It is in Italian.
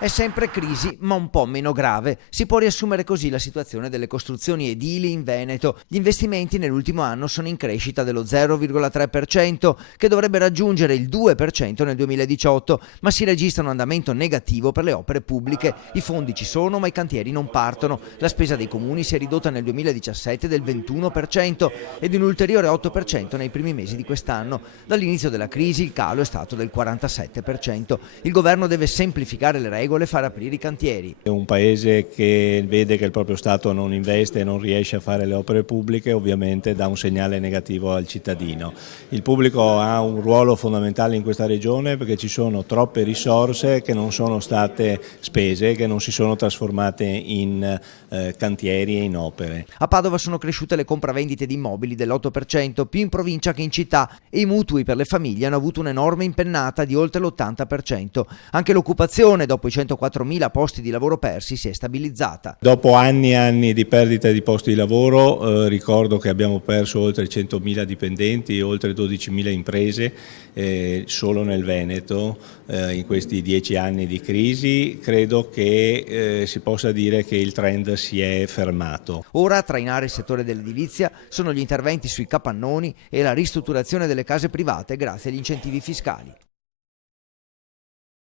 È sempre crisi, ma un po' meno grave. Si può riassumere così la situazione delle costruzioni edili in Veneto. Gli investimenti nell'ultimo anno sono in crescita dello 0,3%, che dovrebbe raggiungere il 2% nel 2018, ma si registra un andamento negativo per le opere pubbliche. I fondi ci sono, ma i cantieri non partono. La spesa dei comuni si è ridotta nel 2017 del 21% e di un ulteriore 8% nei primi mesi di quest'anno. Dall'inizio della crisi il calo è stato del 47%. Il governo deve semplificare le regole e far aprire i cantieri. È un paese che vede che il proprio Stato non investe e non riesce a fare le opere pubbliche, ovviamente dà un segnale negativo al cittadino. Il pubblico ha un ruolo fondamentale in questa regione perché ci sono troppe risorse che non sono state spese, che non si sono trasformate in cantieri e in opere. A Padova sono cresciute le compravendite di immobili dell'8%, più in provincia che in città, e i mutui per le famiglie hanno avuto un'enorme impennata di oltre l'80%. Anche l'occupazione, dopo i 104.000 posti di lavoro persi, si è stabilizzata. Dopo anni e anni di perdita di posti di lavoro, ricordo che abbiamo perso oltre 100.000 dipendenti, oltre 12.000 imprese solo nel Veneto in questi 10 anni di crisi. Credo che si possa dire che il trend si è fermato. Ora a trainare il settore dell'edilizia sono gli interventi sui capannoni e la ristrutturazione delle case private grazie agli incentivi fiscali.